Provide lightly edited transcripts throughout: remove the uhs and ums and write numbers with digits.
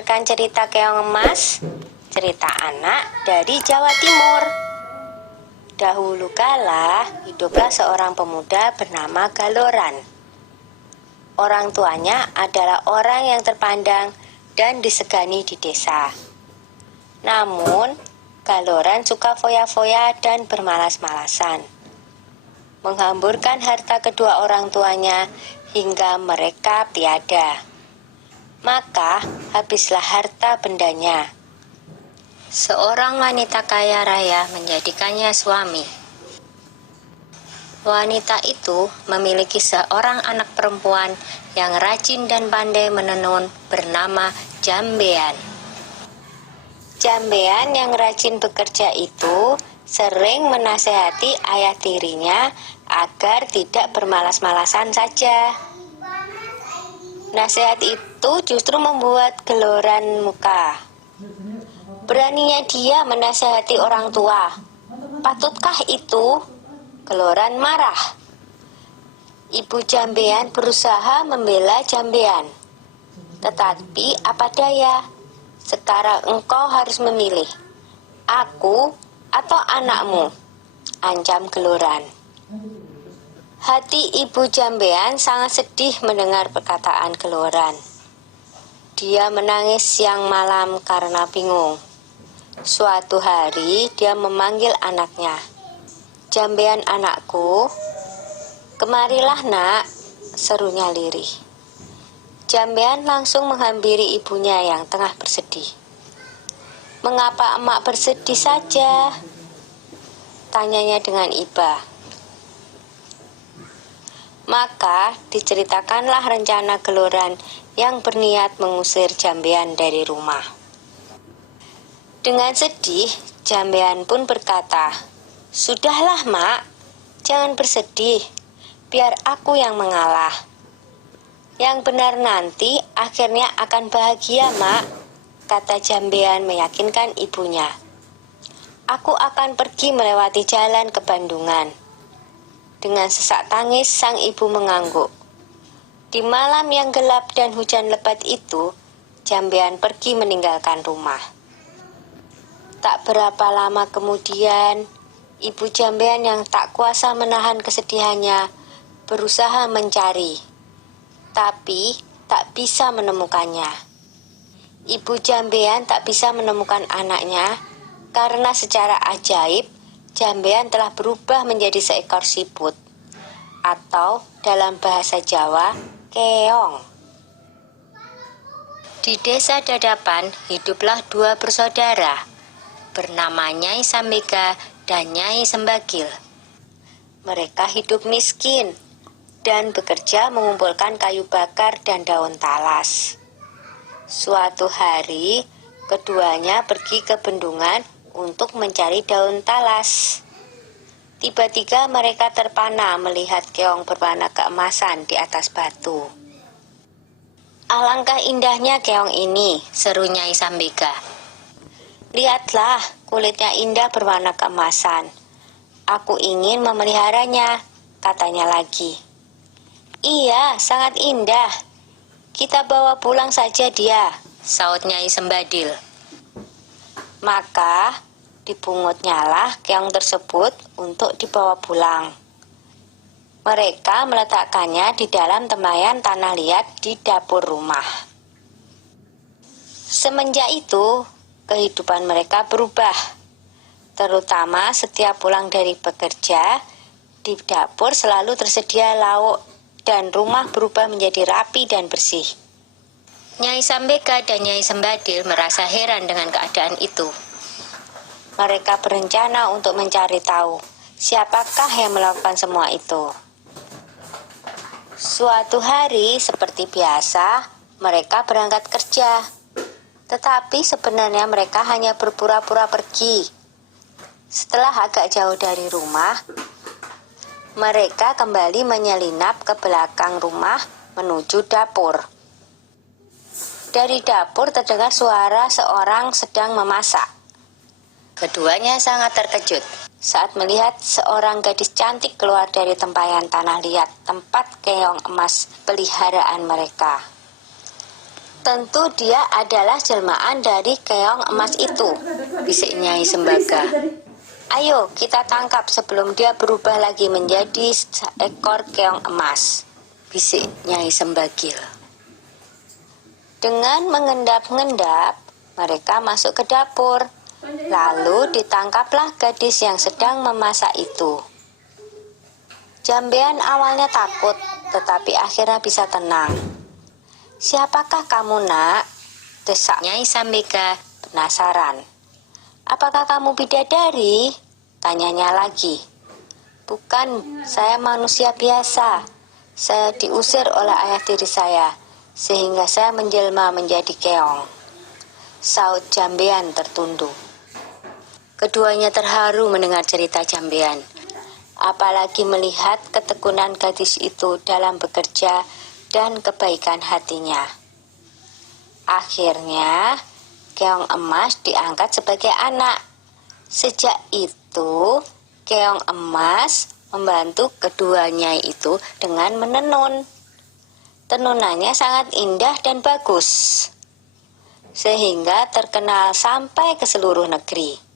mendengarkan cerita Keong Emas, cerita anak dari Jawa Timur. Dahulu kala, hiduplah seorang pemuda bernama Galoran. Orang tuanya adalah orang yang terpandang dan disegani di desa. Namun, Galoran suka foya-foya dan bermalas-malasan, menghamburkan harta kedua orang tuanya hingga mereka tiada. Maka habislah harta bendanya. Seorang wanita kaya raya menjadikannya suami. Wanita itu memiliki seorang anak perempuan yang rajin dan pandai menenun bernama Jambean. Jambean yang rajin bekerja itu sering menasehati ayah tirinya agar tidak bermalas-malasan saja. Nasihat itu justru membuat Galoran muka. Beraninya dia menasehati orang tua. Patutkah itu? Galoran marah. Ibu Jambean berusaha membela Jambean. Tetapi apa daya? Sekarang engkau harus memilih, aku atau anakmu, ancam Galoran. Hati ibu Jambean sangat sedih mendengar perkataan Galoran. Dia menangis siang malam karena bingung. Suatu hari dia memanggil anaknya. Jambean anakku, kemarilah nak, serunya lirih. Jambean langsung menghampiri ibunya yang tengah bersedih. Mengapa emak bersedih saja? Tanyanya dengan iba. Maka diceritakanlah rencana Galoran yang berniat mengusir Jambean dari rumah. Dengan sedih, Jambean pun berkata, "Sudahlah mak, jangan bersedih, biar aku yang mengalah. Yang benar nanti akhirnya akan bahagia mak," kata Jambean meyakinkan ibunya. "Aku akan pergi melewati jalan ke Bandungan." Dengan sesak tangis sang ibu mengangguk. Di malam yang gelap dan hujan lebat itu, Jambean pergi meninggalkan rumah. Tak berapa lama kemudian, ibu Jambean yang tak kuasa menahan kesedihannya berusaha mencari, tapi tak bisa menemukannya. Ibu Jambean tak bisa menemukan anaknya karena secara ajaib Jambean telah berubah menjadi seekor siput, atau dalam bahasa Jawa, keong. Di desa Dadapan hiduplah dua bersaudara, bernama Nyai Sambega dan Nyai Sembagil. Mereka hidup miskin dan bekerja mengumpulkan kayu bakar dan daun talas. Suatu hari, keduanya pergi ke bendungan untuk mencari daun talas. Tiba-tiba mereka terpana melihat keong berwarna keemasan di atas batu. "Alangkah indahnya keong ini," seru Nyai Sambega. "Lihatlah, kulitnya indah berwarna keemasan. Aku ingin memeliharanya," katanya lagi. "Iya, sangat indah. Kita bawa pulang saja dia," saut Nyai Sembadil. Maka dipungutnyalah keong tersebut untuk dibawa pulang. Mereka meletakkannya di dalam tempayan tanah liat di dapur rumah. Semenjak itu, kehidupan mereka berubah. Terutama setiap pulang dari bekerja, di dapur selalu tersedia lauk dan rumah berubah menjadi rapi dan bersih. Nyai Sambega dan Nyai Sembadil merasa heran dengan keadaan itu. Mereka berencana untuk mencari tahu siapakah yang melakukan semua itu. Suatu hari seperti biasa, mereka berangkat kerja. Tetapi sebenarnya mereka hanya berpura-pura pergi. Setelah agak jauh dari rumah, mereka kembali menyelinap ke belakang rumah menuju dapur. Dari dapur terdengar suara seorang sedang memasak. Keduanya sangat terkejut saat melihat seorang gadis cantik keluar dari tempayan tanah liat tempat keong emas peliharaan mereka. Tentu dia adalah jelmaan dari keong emas itu, bisik Nyai Sembaga. Ayo kita tangkap sebelum dia berubah lagi menjadi seekor keong emas, bisik Nyai Sembagil. Dengan mengendap-endap, mereka masuk ke dapur. Lalu ditangkaplah gadis yang sedang memasak itu. Jambean awalnya takut, tetapi akhirnya bisa tenang. "Siapakah kamu, nak?" desak Nyai Sambika penasaran. "Apakah kamu bidadari?" tanyanya lagi. "Bukan, saya manusia biasa. Saya diusir oleh ayah tiri saya, sehingga saya menjelma menjadi keong," saut Jambean tertunduk. Keduanya terharu mendengar cerita Jambean, apalagi melihat ketekunan gadis itu dalam bekerja dan kebaikan hatinya. Akhirnya, keong emas diangkat sebagai anak. Sejak itu, keong emas membantu keduanya itu dengan menenun. Tenunannya sangat indah dan bagus, sehingga terkenal sampai ke seluruh negeri.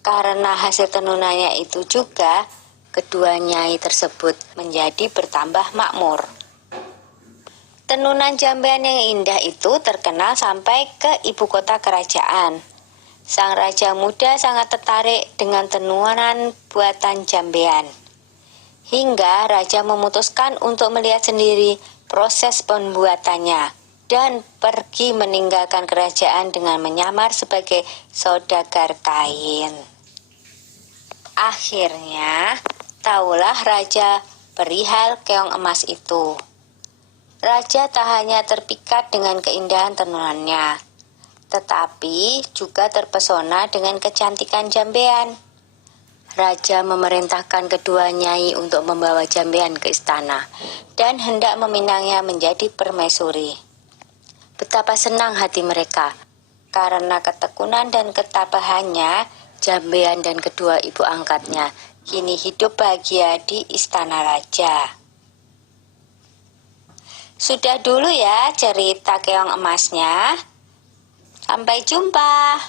Karena hasil tenunannya itu juga, kedua nyai tersebut menjadi bertambah makmur. Tenunan Jambean yang indah itu terkenal sampai ke ibu kota kerajaan. Sang raja muda sangat tertarik dengan tenunan buatan Jambean. Hingga raja memutuskan untuk melihat sendiri proses pembuatannya dan pergi meninggalkan kerajaan dengan menyamar sebagai saudagar kain. Akhirnya, tahulah raja perihal keong emas itu. Raja tak hanya terpikat dengan keindahan tenunannya, tetapi juga terpesona dengan kecantikan Jambean. Raja memerintahkan kedua nyai untuk membawa Jambean ke istana dan hendak meminangnya menjadi permaisuri. Betapa senang hati mereka, karena ketekunan dan ketabahannya, Jambean dan kedua ibu angkatnya kini hidup bahagia di istana raja. Sudah dulu ya cerita keong emasnya. Sampai jumpa.